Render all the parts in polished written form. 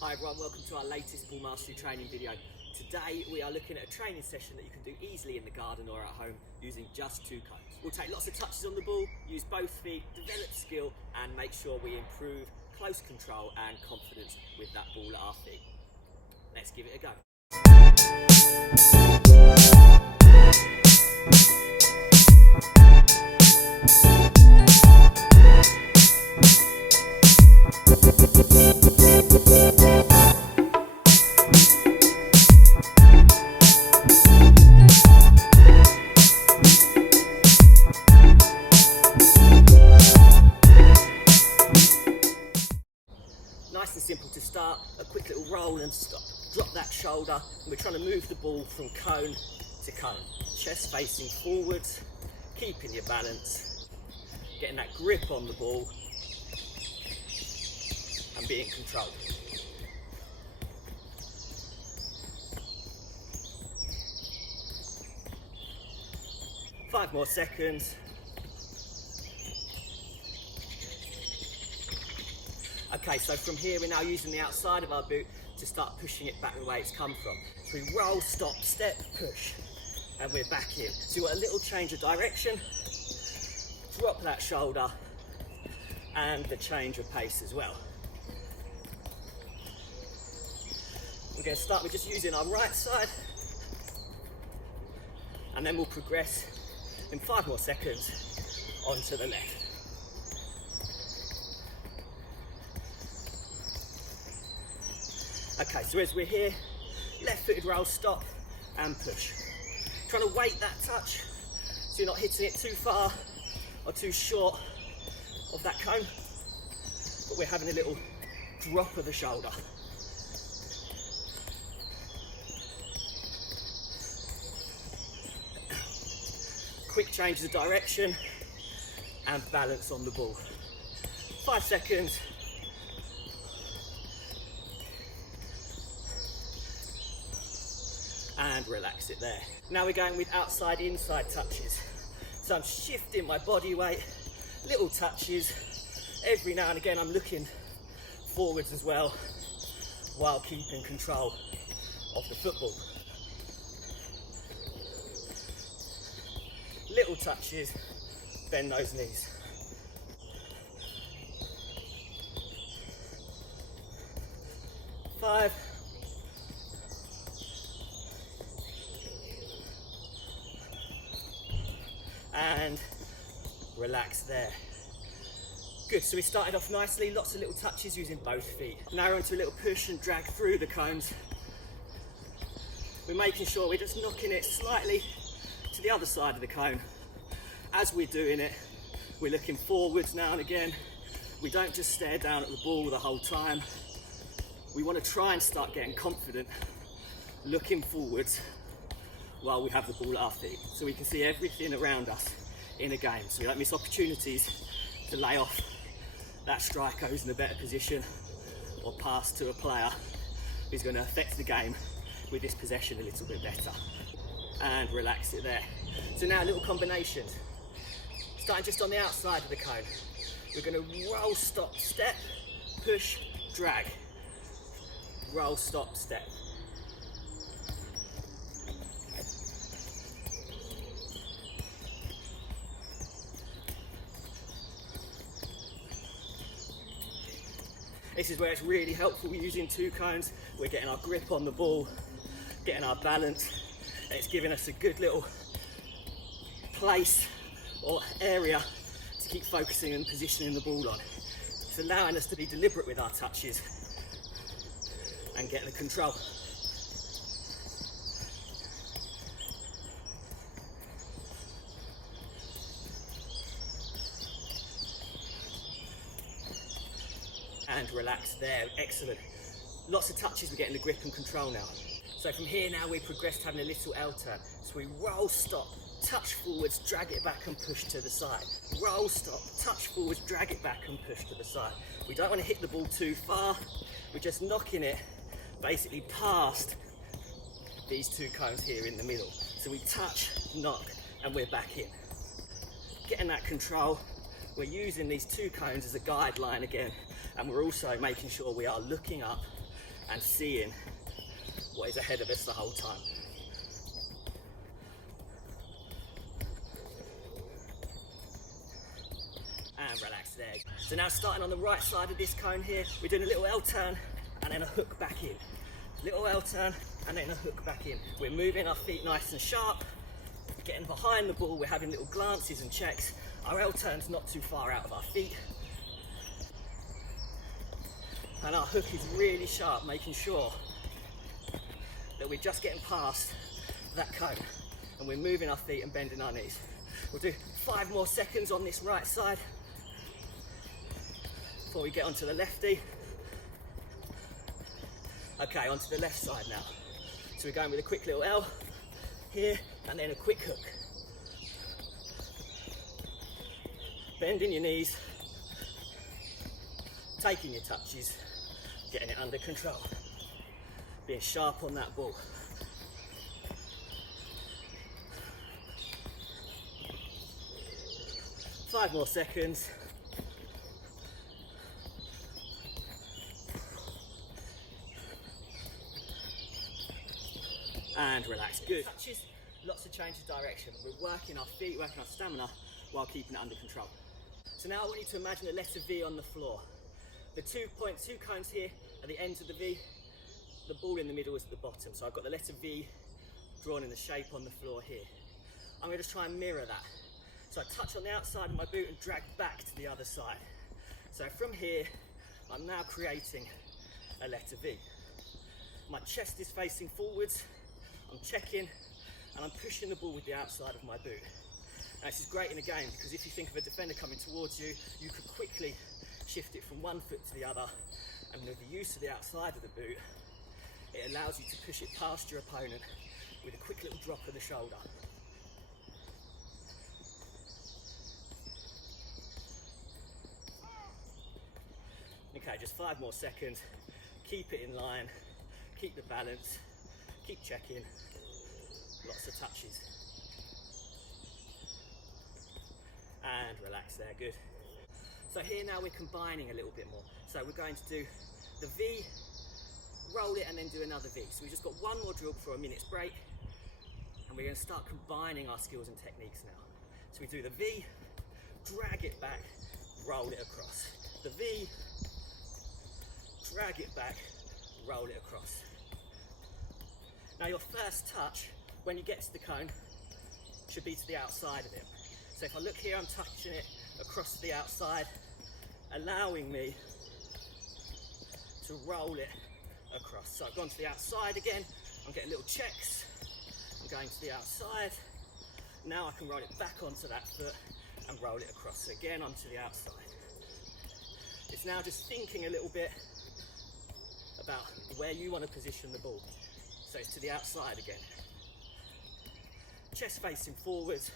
Hi everyone, welcome to our latest ball mastery training video. Today we are looking at a training session that you can do easily in the garden or at home using just 2 cones. We'll take lots of touches on the ball, use both feet, develop skill and make sure we improve close control and confidence with that ball at our feet. Let's give it a go. Nice and simple to start, a quick little roll and stop. Drop that shoulder, and we're trying to move the ball from cone to cone. Chest facing forwards, keeping your balance, getting that grip on the ball, and being controlled. Five more seconds. Okay, so from here we're now using the outside of our boot to start pushing it back the way it's come from. So we roll, stop, step, push, and we're back in. So you've got a little change of direction, drop that shoulder, and the change of pace as well. We're going to start with just using our right side, and then we'll progress in 5 more seconds onto the left. Okay, so as we're here, left-footed roll, stop and push. Trying to weight that touch so you're not hitting it too far or too short of that cone, but we're having a little drop of the shoulder. Quick change of direction and balance on the ball. 5 seconds. And relax it there. Now we're going with outside inside touches. So I'm shifting my body weight, little touches. Every now and again I'm looking forwards as well while keeping control of the football. Little touches, bend those knees. Five. And relax there. Good, so we started off nicely, lots of little touches using both feet. Now we're onto a little push and drag through the cones. We're making sure we're just knocking it slightly to the other side of the cone. As we're doing it, we're looking forwards now and again. We don't just stare down at the ball the whole time. We want to try and start getting confident, looking forwards while we have the ball at our feet, so we can see everything around us in a game, so we don't miss opportunities to lay off that striker who's in a better position or pass to a player who's going to affect the game with this possession a little bit better. And relax it there. So now little combinations. Starting just on the outside of the cone. We're going to roll, stop, step, push, drag. Roll, stop, step. This is where it's really helpful using 2 cones. We're getting our grip on the ball, getting our balance. It's giving us a good little place or area to keep focusing and positioning the ball on. It's allowing us to be deliberate with our touches and get the control. And relax there, excellent. Lots of touches, we're getting the grip and control now. So from here now we progress to having a little L turn. So we roll, stop, touch forwards, drag it back and push to the side. Roll, stop, touch forwards, drag it back and push to the side. We don't want to hit the ball too far, we're just knocking it basically past these 2 cones here in the middle. So we touch, knock, and we're back in. Getting that control, we're using these 2 cones as a guideline again, and we're also making sure we are looking up and seeing what is ahead of us the whole time. And relax there. So now starting on the right side of this cone here, we're doing a little L turn and then a hook back in. Little L turn and then a hook back in. We're moving our feet nice and sharp, getting behind the ball, we're having little glances and checks. Our L turn's not too far out of our feet. And our hook is really sharp, making sure that we're just getting past that cone and we're moving our feet and bending our knees. We'll do 5 more seconds on this right side before we get onto the lefty. Okay, onto the left side now. So we're going with a quick little L here and then a quick hook. Bending your knees, taking your touches, getting it under control, being sharp on that ball. Five more seconds. And relax, good. Touches, lots of change of direction. We're working our feet, working our stamina while keeping it under control. So now I want you to imagine the letter V on the floor. The 2 cones here are the ends of the V. The ball in the middle is at the bottom. So I've got the letter V drawn in the shape on the floor here. I'm going to try and mirror that. So I touch on the outside of my boot and drag back to the other side. So from here, I'm now creating a letter V. My chest is facing forwards. I'm checking and I'm pushing the ball with the outside of my boot. Now this is great in a game because if you think of a defender coming towards you, you could quickly shift it from one foot to the other, and with the use of the outside of the boot, it allows you to push it past your opponent with a quick little drop of the shoulder. Okay, just 5 more seconds. Keep it in line, keep the balance, keep checking, lots of touches. And relax there, good. So here now we're combining a little bit more. So we're going to do the V, roll it and then do another V. So we've just got one more drill before a minute's break and we're going to start combining our skills and techniques now. So we do the V, drag it back, roll it across. The V, drag it back, roll it across. Now your first touch, when you get to the cone, should be to the outside of it. So if I look here, I'm touching it across the outside, allowing me to roll it across. So I've gone to the outside again, I'm getting little checks, I'm going to the outside, now I can roll it back onto that foot and roll it across. So again, onto the outside. It's now just thinking a little bit about where you want to position the ball. So it's to the outside again. Chest facing forwards.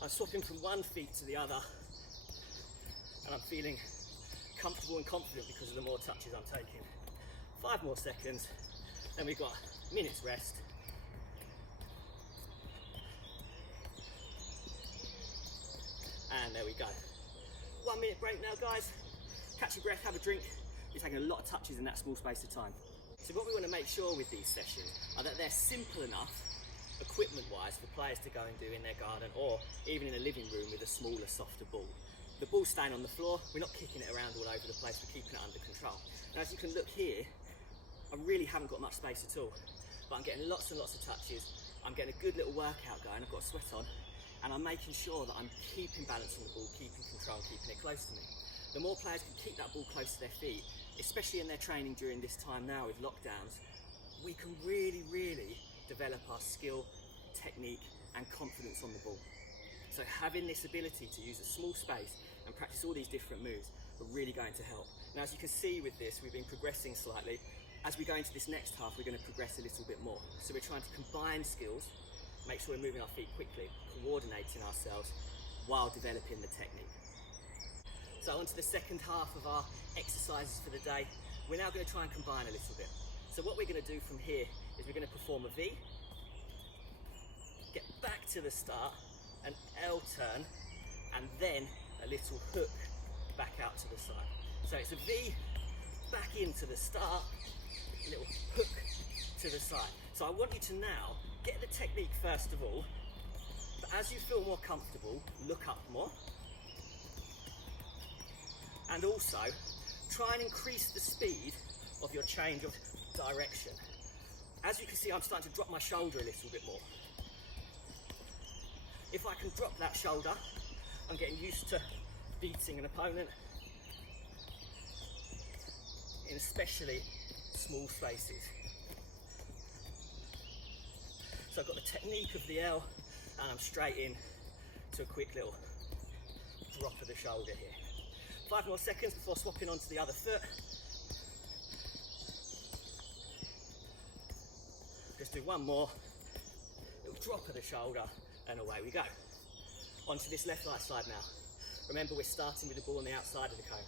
I'm swapping from one feet to the other and I'm feeling comfortable and confident because of the more touches I'm taking. 5 more seconds, then we've got a minute's rest. And there we go. 1 minute break now, guys. Catch your breath, have a drink. You're taking a lot of touches in that small space of time. So what we want to make sure with these sessions are that they're simple enough equipment-wise for players to go and do in their garden or even in a living room with a smaller, softer ball. The ball's staying on the floor, we're not kicking it around all over the place, we're keeping it under control. Now as you can look here, I really haven't got much space at all, but I'm getting lots and lots of touches, I'm getting a good little workout going, I've got a sweat on, and I'm making sure that I'm keeping balance on the ball, keeping control, keeping it close to me. The more players can keep that ball close to their feet, especially in their training during this time now with lockdowns, we can really develop our skill, technique and confidence on the ball. So having this ability to use a small space and practice all these different moves are really going to help. Now as you can see with this, we've been progressing slightly. As we go into this next half, we're going to progress a little bit more. So we're trying to combine skills, make sure we're moving our feet quickly, coordinating ourselves while developing the technique. So on to the second half of our exercises for the day. We're now going to try and combine a little bit. So what we're going to do from here is we're going to perform a V, get back to the start, an L turn, and then a little hook back out to the side. So it's a V, back into the start, a the side. So I want you to now get the technique first of all, but as you feel more comfortable, look up more. And also, try and increase the speed of your change of direction. As you can see, I'm starting to drop my shoulder a little bit more. If I can drop that shoulder, I'm getting used to beating an opponent in especially small spaces. So I've got the technique of the L and I'm straight in to a quick little drop of the shoulder here. 5 more seconds before swapping onto the other foot. Just do one more, little drop of the shoulder, and away we go. Onto this left light side now. Remember, we're starting with the ball on the outside of the cone.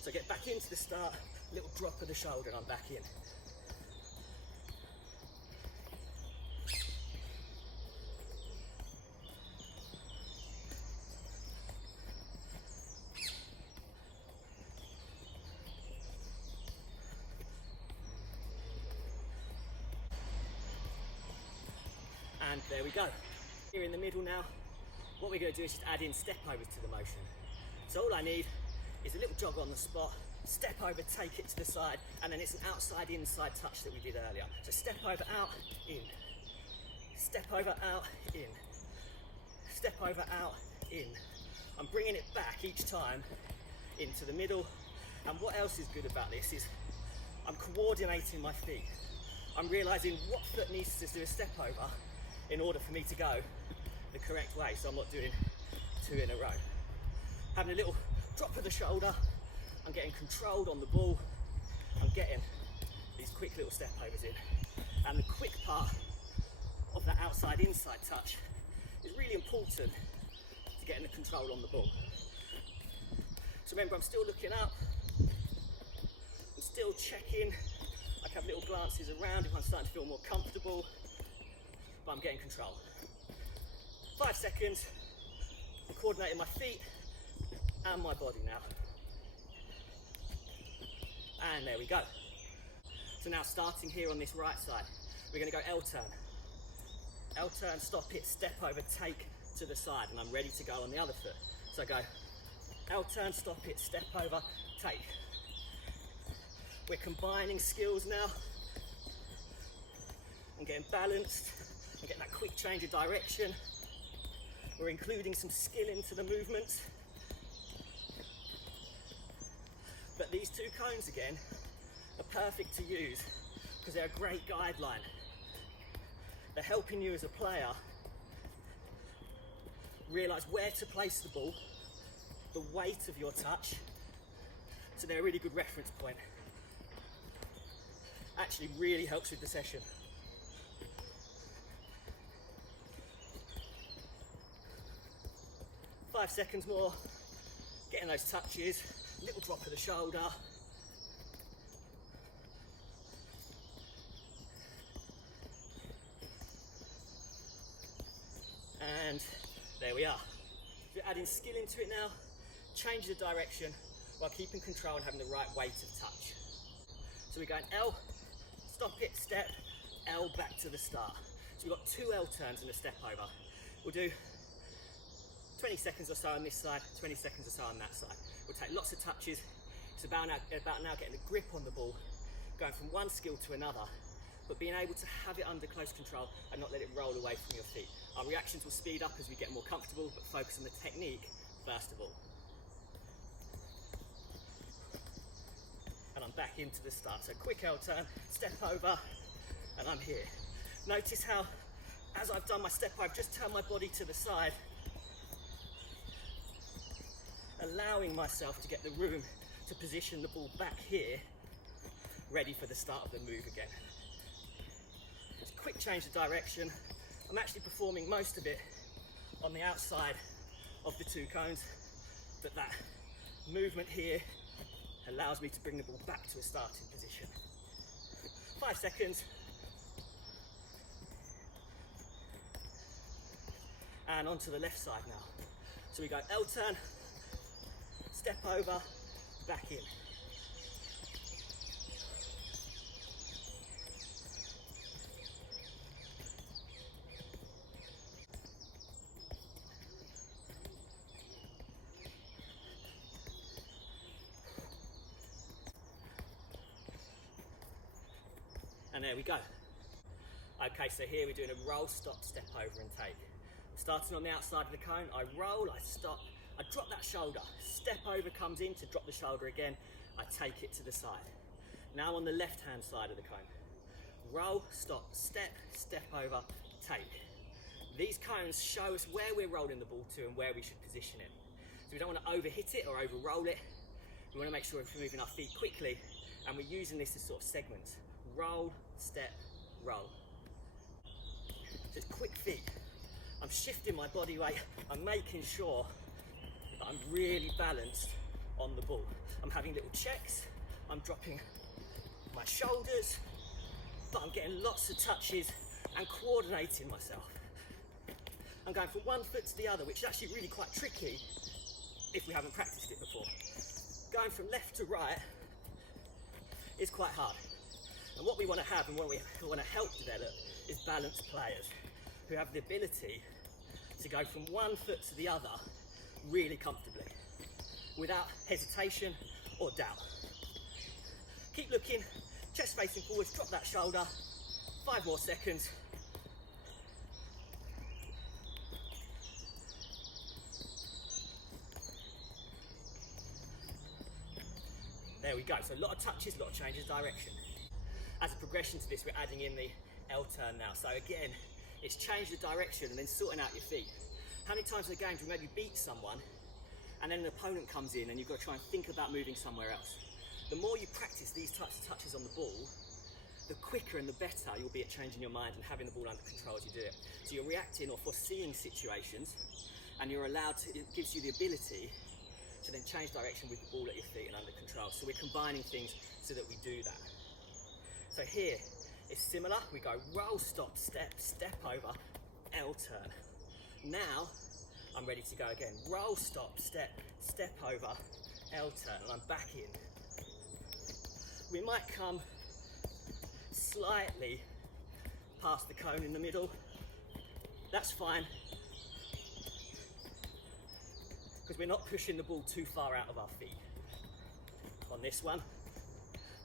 So get back into the start, little drop of the shoulder, and I'm back in. And there we go. Here in the middle now, what we're going to do is just add in step overs to the motion. So all I need is a little jog on the spot, step over, take it to the side, and then it's an outside inside touch that we did earlier. So step over, out, in. Step over, out, in. Step over, out, in. I'm bringing it back each time into the middle. And what else is good about this is I'm coordinating my feet. I'm realizing what foot needs to do a step over in order for me to go the correct way, so I'm not doing 2 in a row. Having a little drop of the shoulder, I'm getting controlled on the ball, I'm getting these quick little step overs in. And the quick part of that outside inside touch is really important to getting the control on the ball. So remember, I'm still looking up, I'm still checking, I can have little glances around if I'm starting to feel more comfortable, but I'm getting control. 5 seconds, I'm coordinating my feet and my body now. And there we go. So now starting here on this right side, we're going to go L turn. L turn, stop it, step over, take to the side, and I'm ready to go on the other foot. So I go L turn, stop it, step over, take. We're combining skills now. I'm getting balanced, I'm getting that quick change of direction. We're including some skill into the movement. But these 2 cones again are perfect to use because they're a great guideline. They're helping you as a player realize where to place the ball, the weight of your touch, so they're a really good reference point. Actually really helps with the session. Five seconds more, getting those touches, little drop of the shoulder. And there we are. We're adding skill into it now, change the direction while keeping control and having the right weight of touch. So we're going L, stop it, step, L back to the start. So we've got 2 L turns and a step over. We'll do 20 seconds or so on this side, 20 seconds or so on that side. We'll take lots of touches. It's about now getting a grip on the ball, going from one skill to another, but being able to have it under close control and not let it roll away from your feet. Our reactions will speed up as we get more comfortable, but focus on the technique first of all. And I'm back into the start. So quick L turn, step over, and I'm here. Notice how, as I've done my step, I've just turned my body to the side, allowing myself to get the room to position the ball back here, ready for the start of the move again. Just quick change of direction. I'm actually performing most of it on the outside of the 2 cones, but that movement here allows me to bring the ball back to a starting position. 5 seconds. And onto the left side now. So we go L turn, step over, back in. And there we go. Okay, so here we're doing a roll, stop, step over and take. Starting on the outside of the cone, I roll, I stop, I drop that shoulder, step over comes in to drop the shoulder again, I take it to the side. Now on the left hand side of the cone, roll, stop, step, step over, take. These cones show us where we're rolling the ball to and where we should position it. So we don't want to over hit it or over roll it. We want to make sure we're moving our feet quickly, and we're using this as sort of segments. Roll, step, roll. Just quick feet. I'm shifting my body weight. I'm making sure that I'm really balanced on the ball. I'm having little checks. I'm dropping my shoulders, but I'm getting lots of touches and coordinating myself. I'm going from one foot to the other, which is actually really quite tricky if we haven't practiced it before. Going from left to right is quite hard. And what we want to have and what we want to help develop is balanced players who have the ability to go from one foot to the other really comfortably, without hesitation or doubt. Keep looking, chest facing forwards, drop that shoulder, 5 more seconds. There we go, so a lot of touches, a lot of changes of direction. As a progression to this, we're adding in the L turn now. So again, it's change the direction and then sorting out your feet. How many times in a game do you maybe beat someone and then an opponent comes in and you've got to try and think about moving somewhere else? The more you practice these types of touches on the ball, the quicker and the better you'll be at changing your mind and having the ball under control as you do it. So you're reacting or foreseeing situations, and you're allowed to, it gives you the ability to then change direction with the ball at your feet and under control. So we're combining things so that we do that. So here, it's similar. We go roll, stop, step, step over, L turn. Now, I'm ready to go again. Roll, stop, step, step over, L turn, and I'm back in. We might come slightly past the cone in the middle. That's fine, because we're not pushing the ball too far out of our feet on this one.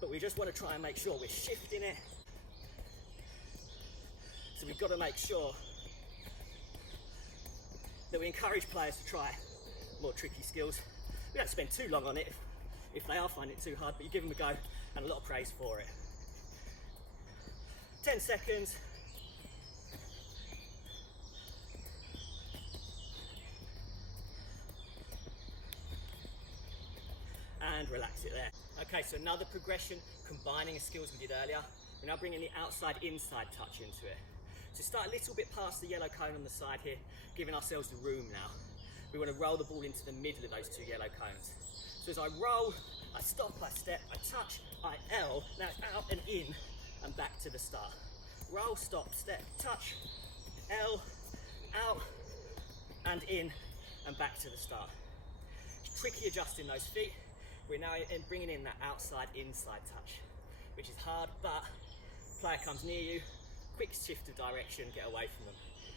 But we just want to try and make sure we're shifting it. So we've got to make sure that we encourage players to try more tricky skills. We don't spend too long on it if they are finding it too hard, but you give them a go and a lot of praise for it. 10 seconds. And relax it there. Okay, so another progression, combining the skills we did earlier. We're now bringing the outside-inside touch into it. So start a little bit past the yellow cone on the side here, giving ourselves the room now. We want to roll the ball into the middle of those two yellow cones. So as I roll, I stop, I step, I touch, I L. Now it's out and in and back to the start. Roll, stop, step, touch, L, out and in and back to the start. It's tricky adjusting those feet. We're now bringing in that outside-inside touch, which is hard, but player comes near you, quick shift of direction, get away from them.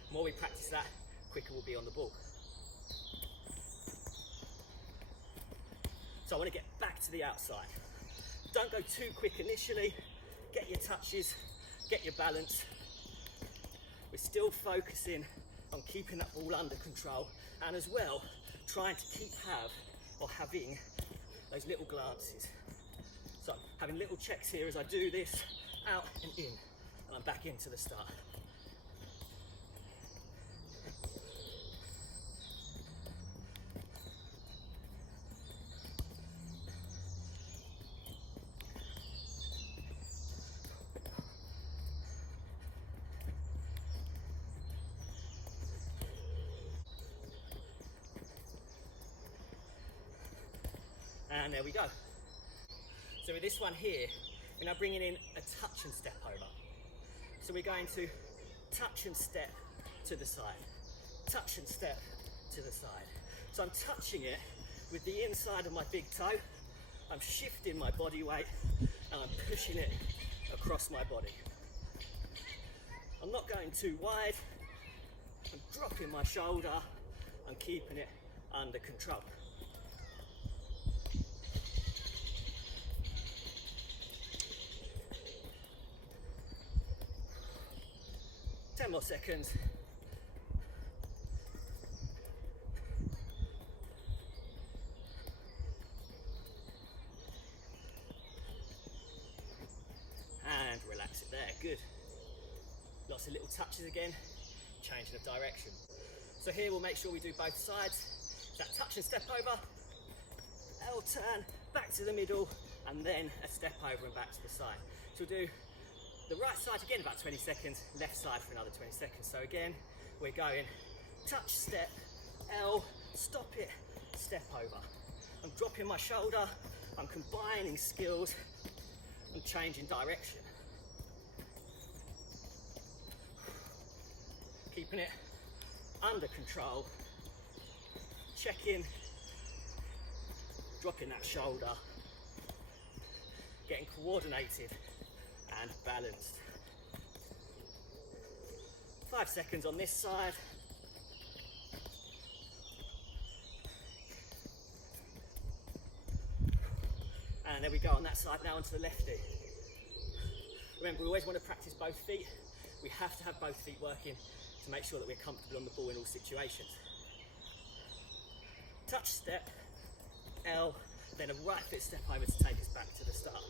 The more we practice that, quicker we'll be on the ball. So I want to get back to the outside. Don't go too quick initially, get your touches, get your balance. We're still focusing on keeping that ball under control, and as well, trying to having those little glances. So having little checks here as I do this, out and in, and I'm back into the start. And there we go. So with this one here, we're now bringing in a touch and step over. So we're going to touch and step to the side, touch and step to the side. So I'm touching it with the inside of my big toe, I'm shifting my body weight, and I'm pushing it across my body. I'm not going too wide, I'm dropping my shoulder, I'm keeping it under control. 10 more seconds. And relax it there, good. Lots of little touches again, changing of direction. So here we'll make sure we do both sides. That touch and step over, L turn, back to the middle, and then a step over and back to the side. So we'll do the right side again about 20 seconds, left side for another 20 seconds. So again, we're going touch, step, L, stop it, step over. I'm dropping my shoulder, I'm combining skills, I'm changing direction. Keeping it under control, checking, dropping that shoulder, getting coordinated and balanced. 5 seconds on this side. And there we go on that side, now onto the lefty. Remember, we always want to practice both feet. We have to have both feet working to make sure that we're comfortable on the ball in all situations. Touch, step, L, then a right foot step over to take us back to the start.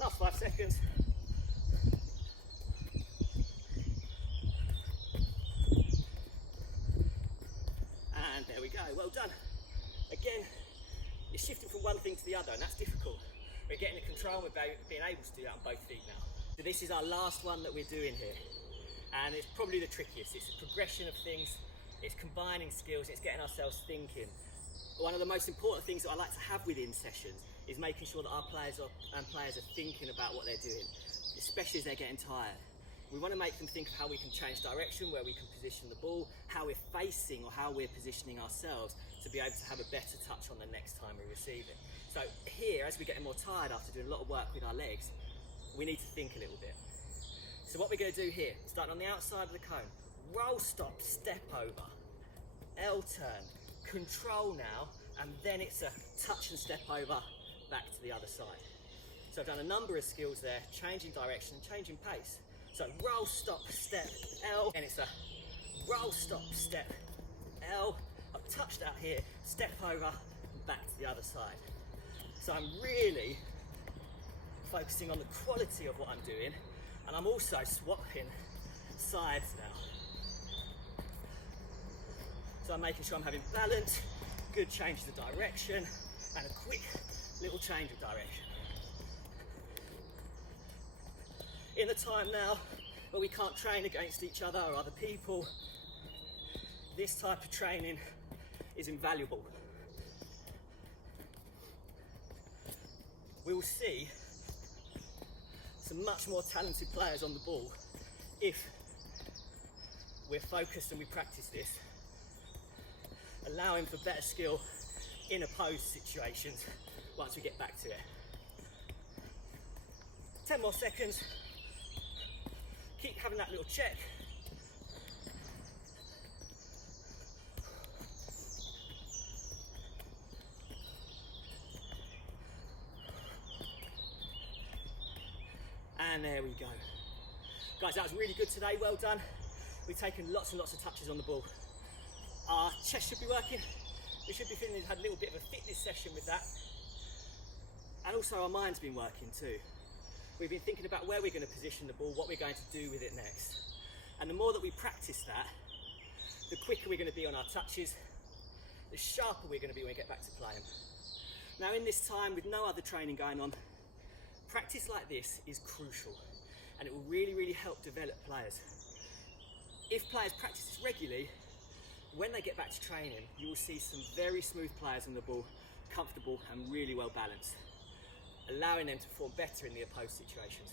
Last 5 seconds. And there we go, well done. Again, you're shifting from one thing to the other, and that's difficult. We're getting the control, we're being able to do that on both feet now. So this is our last one that we're doing here. And it's probably the trickiest. It's a progression of things, it's combining skills, it's getting ourselves thinking. One of the most important things that I like to have within sessions is making sure that our players are thinking about what they're doing, especially as they're getting tired. We want to make them think of how we can change direction, where we can position the ball, how we're facing or how we're positioning ourselves to be able to have a better touch on the next time we receive it. So here, as we're getting more tired after doing a lot of work with our legs, we need to think a little bit. So what we're going to do here, starting on the outside of the cone, roll, stop, step over, L turn, control now, and then it's a touch and step over, back to the other side. So I've done a number of skills there, changing direction and changing pace. So roll, stop, step, L, and it's a roll, stop, step, L. I've touched out here, step over, and back to the other side. So I'm really focusing on the quality of what I'm doing, and I'm also swapping sides now. So I'm making sure I'm having balance, good change of direction, and a quick little change of direction. In a time now where we can't train against each other or other people, this type of training is invaluable. We will see some much more talented players on the ball if we're focused and we practice this, allowing for better skill in opposed situations once we get back to it. 10 more seconds. Keep having that little check. And there we go. Guys, that was really good today, well done. We've taken lots and lots of touches on the ball. Our chest should be working. We should be feeling we've had a little bit of a fitness session with that. And also our mind's been working too. We've been thinking about where we're going to position the ball, what we're going to do with it next. And the more that we practice that, the quicker we're going to be on our touches, the sharper we're going to be when we get back to playing. Now in this time with no other training going on, practice like this is crucial and it will really, really help develop players. If players practice this regularly, when they get back to training, you will see some very smooth players on the ball, comfortable and really well balanced, allowing them to perform better in the opposed situations.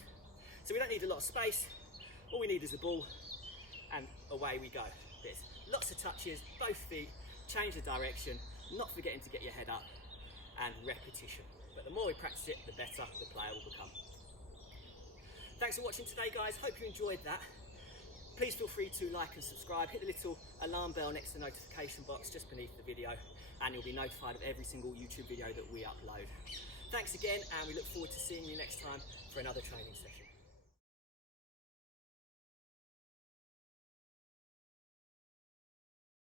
So we don't need a lot of space, all we need is the ball and away we go. There's lots of touches, both feet, change the direction, not forgetting to get your head up and repetition. But the more we practice it, the better the player will become. Thanks for watching today, guys. Hope you enjoyed that. Please feel free to like and subscribe. Hit the little alarm bell next to the notification box just beneath the video, and you'll be notified of every single YouTube video that we upload. Thanks again, and we look forward to seeing you next time for another training session.